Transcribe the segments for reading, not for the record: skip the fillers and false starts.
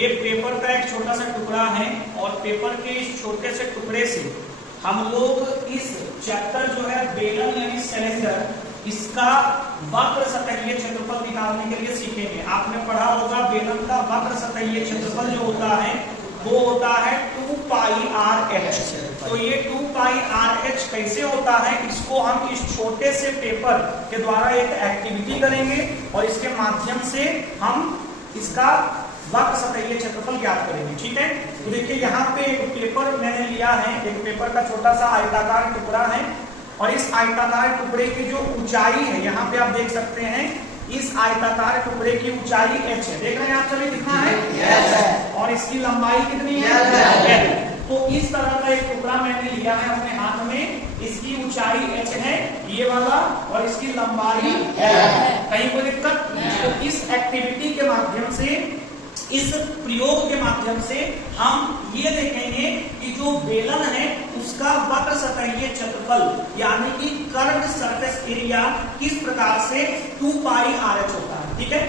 ये पेपर का एक छोटा सा टुकड़ा है और पेपर के इस छोटे से टुकड़े से हम लोग इस चैप्टर जो है बेलन यानी सिलेंडर, इसका वक्र सतहीय क्षेत्रफल निकालने के लिए सीखेंगे। आपने पढ़ा होगा बेलन का वक्र सतहीय क्षेत्रफल जो होता है वो होता है 2 पाई आर एच। तो ये 2 पाई आर एच कैसे होता है, इसको हम इस छोटे से पेपर के द्वारा एक एक्टिविटी करेंगे और इसके माध्यम से हम इसका वक्र सतहीय क्षेत्रफल ज्ञात करेंगे। ठीक है, तो देखिए यहाँ पे एक पेपर मैंने लिया है, एक पेपर का छोटा सा आयताकार टुकड़ा है और इस आयताकार टुकड़े की जो ऊंचाई है यहाँ पे आप देख सकते हैं, इस आयताकार टुकड़े की ऊंचाई h है। देख रहे हैं आप सभी, कितना है? yes. और इसकी लंबाई कितनी है? l। तो इस तरह का एक टुकड़ा मैंने लिया है अपने हाथ में, इसकी ऊंचाई h है ये वाला और इसकी लंबाई l है। कहीं कोई दिक्कत? तो इस एक्टिविटी के माध्यम से, इस प्रयोग के माध्यम से हम ये देखेंगे कि जो बेलन है उसका वक्र सतहीय क्षेत्रफल यानी कि कर्व्ड सरफेस एरिया किस प्रकार से 2 पाई आर एच होता है। ठीक है,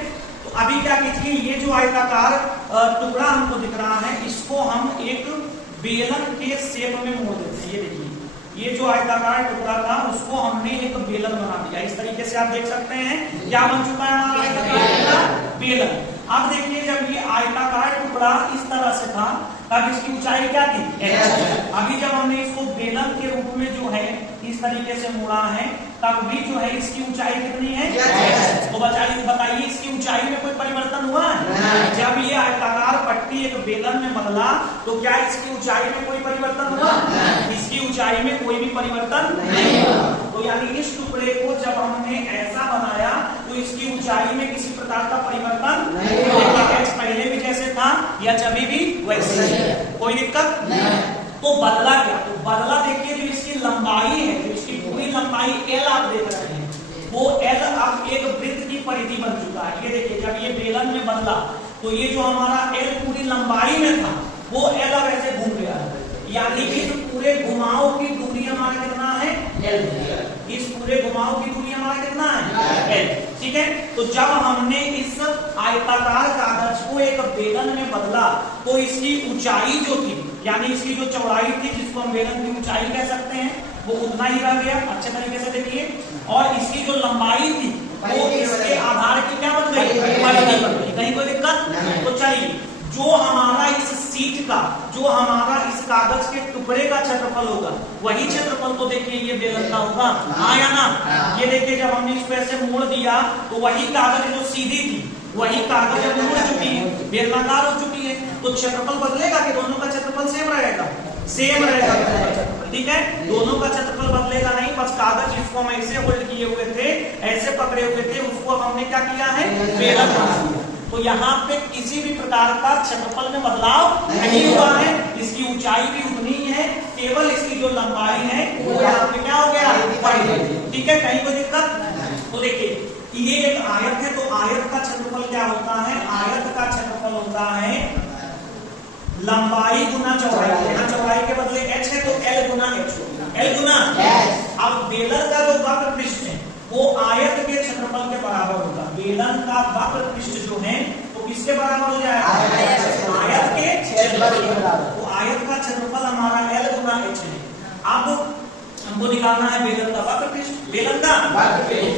तो अभी क्या कीजिए, ये जो आयताकार टुकड़ा हमको दिख रहा है इसको हम एक बेलन के शेप में मोड़ देते हैं। ये देखिए, ये जो आयताकार टुकड़ा था उसको हमने एक बेलन बना दिया। इस तरीके से आप देख सकते हैं क्या बन चुका है हमारा आयताकार बेलन। अब देखिए, जब ये आयताकार टुकड़ा इस तरह से था तब इसकी ऊंचाई क्या थी? अभी जब हमने इसको बेलन के रूप में जो है इस तरीके से मोड़ा है तब भी जो है इसकी ऊंचाई कितनी है? तो बताइए इसकी ऊंचाई में कोई परिवर्तन हुआ है? जब ये आयताकार पट्टी एक बेलन में बदला तो क्या इसकी ऊंचाई में कोई परिवर्तन हुआ? इसकी ऊंचाई में कोई भी परिवर्तन नहीं हुआ। तो यानी इस टुकड़े को जब हमने ऐसा बनाया तो इसकी ऊंचाई में किसी प्रकार का परिवर्तन नहीं हुआ। पहले भी जैसे था या अभी भी वैसे, कोई दिक्कत नहीं। तो बदला क्या? तो बदला देखिए, जो इसकी लंबाई है, जो इसकी पूरी लंबाई L आप देख रहे हैं, वो L अब एक वृत्त की परिधि बन चुका है। ये देखिए, जब ये बेलन में बदला तो ये जो हमारा L पूरी लंबाई में था वो L अब ऐसे घूम गया है, यानी कि इस पूरे घुमाव की दूरी हमारा कितना है? L। इस पूरे घुमाव की दूरी हमारा कितना है? L। ठीक है, तो जब हमने इस आयताकार कागज को एक बेलन में बदला तो इसकी ऊंचाई जो थी, यानी इसकी जो चौड़ाई थी जिसको हम बेलन की ऊंचाई कह सकते हैं, वो उतना ही रह गया। अच्छे तरीके से देखिए, और इसकी जो लंबाई थी वो इसके आधार की क्या बन गई? परिधि बन गई। कहीं कोई दिक्कत? तो चलिए, जो हमारा इस सीट का, जो हमारा इस कागज के टुकड़े का क्षेत्रफल होगा वही क्षेत्रफल तो देखिए ये बेलन का होगा, हाँ या ना? ये देखिए, जब हमने इसको ऐसे मोड़ दिया तो वही कागज जो सीधी थी वही कागज अब मुड़ चुकी है, बेलनाकार हो चुकी है। तो क्षेत्रफल बदलेगा कि दोनों का क्षेत्रफल सेम रहेगा? सेम रहेगा। ठीक है, दोनों का क्षेत्रफल बदलेगा नहीं, बस कागज जिसको हम ऐसे होल्ड किए हुए थे, ऐसे पकड़े हुए थे, उसको अब हमने क्या किया है? बेलन बना दिया। तो यहाँ पे किसी भी प्रकार का क्षेत्रफल में बदलाव नहीं हुआ है, इसकी ऊंचाई भी उतनी ही है, केवल इसकी जो लंबाई है वो यहाँ पे क्या हो गया? बढ़ गई। ठीक है, कहीं कोई दिक्कत? तो देखिए, ये एक आयत है, तो आयत का क्षेत्रफल क्या होता है? आयत का क्षेत्रफल होता है लंबाई गुना चौड़ाई। यहाँ चौड़ाई के बदले h है तो L गुना h होगा। L गुना अब बेलन का जो वक्र पृष्ठ है वो आयत के क्षेत्रफल के बराबर होगा। बेलन का वक्र पृष्ठ जो है तो किसके बराबर हो जाएगा? आयत के क्षेत्रफल। तो आयत का क्षेत्रफल हमारा L गुना h है। अब हमको निकालना है बेलन का वक्र पृष्ठ, बेलन का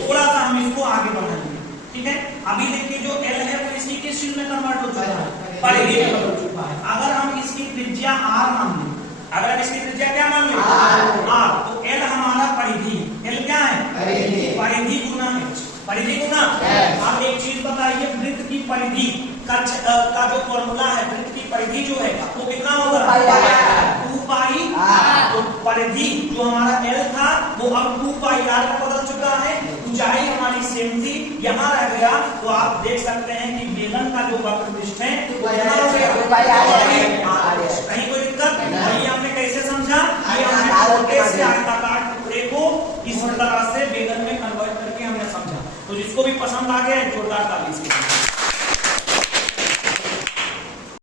थोड़ा सा हम इसको आगे बढ़ाएंगे। ठीक है, अभी देखिए जो L है वो इसकी किस चीज में कन्वर्ट हो चुका है? परिधि में बदल चुका है। अगर हम इसकी त्रिज्या r मान लें, अगर हम इसकी त्रिज्या क्या मान लें? r, तो L हमारा परिधि, L क्या है? परिधि गुना h। परिधि गुना, आप एक चीज बताइए, वृत्त की परिधि का जो फॉर्मूला है, वृत्त की परिधि जो है वो कितना होगा? 2 पाई। तो परिधि जो हमारा L था वो अब 2 पाई r में बदल चुका है। ऊंचाई हमारी सेम थी, यहाँ रह गया। तो आप देख सकते हैं कि बेलन का जो वक्र पृष्ठ है वो यहाँ हो गया। कहीं कोई दिक्कत? ये हमने कैसे समझा? ये हमने छोटे से आयताकार टुकड़े को इस तरह से बेलन में कन्वर्ट करके हमने समझा। तो जिसको भी पसंद आ गया जोरदार ताली से